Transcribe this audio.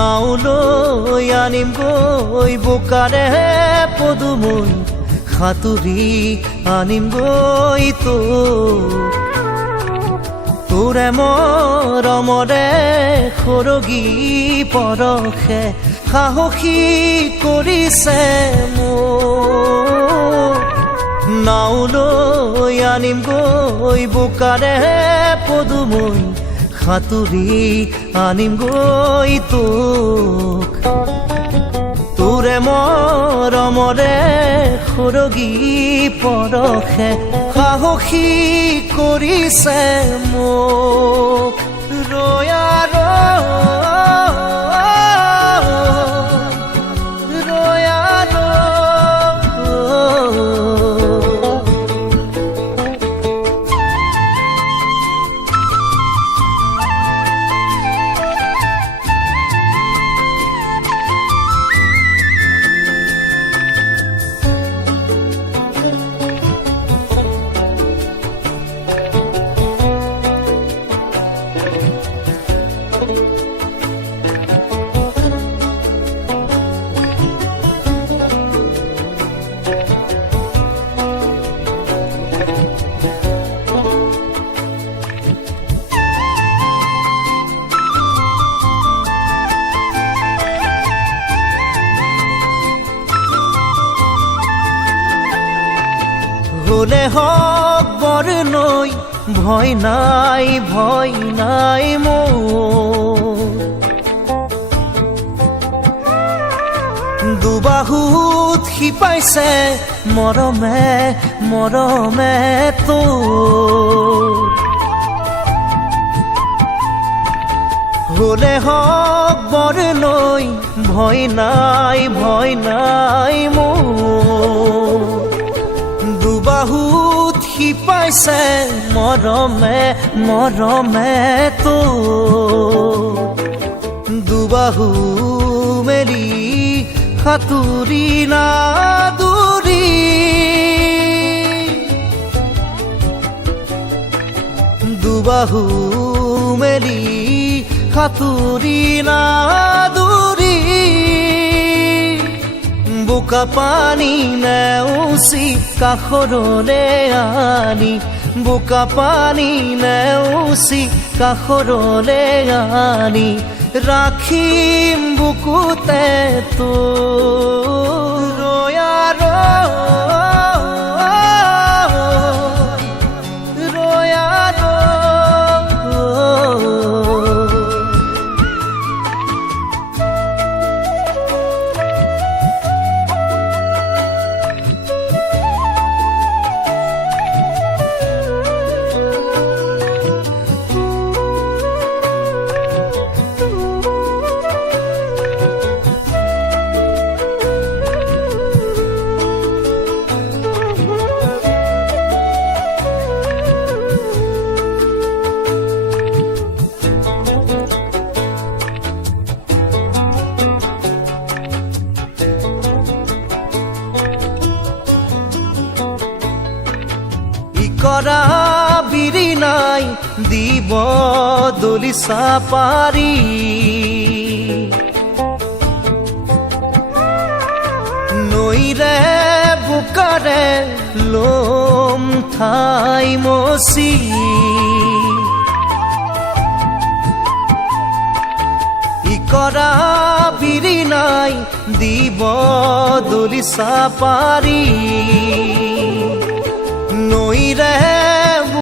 নাও লৈ আনিম গৈ বোকাৰে পদুমৈ সাঁতুৰি আনিম গৈ তোৰে মৰমৰে সৰগী পৰশে সাহসী কৰিছে মোক নাও লৈ আনিম গৈ বোকাৰে পদুমৈ সাঁতুৰি আনিম গৈ তোৰে মৰমৰে সৰগী পৰশে সাহসী কৰিছে মোক ৰয়া হলে হক বৰ নৈ ভয় নাই মোৰ দুবাহুত শিপাইছে মৰমে তোৰ হলে হক বৰ নৈ ভয় নাই মোৰ দুবাহুত শিপাইছে মৰমে তোৰ দুবাহু মেলি সাঁতুৰি নাদুৰি দুবাহু মেলি সাঁতুৰি নাদুৰি বোকা পানী নেওচি কাষৰলে আনি বোকা পানী নেওচি কাষৰলে আনি ৰাখিম বুকুতে তোৰ ৰয়া কৰা বিৰি নাই দিব দলিচা পাৰি নৈৰে বোকাৰে লম ঠাই মচি কৰা বিৰি নাই দিব দলিচা পাৰি নৈৰে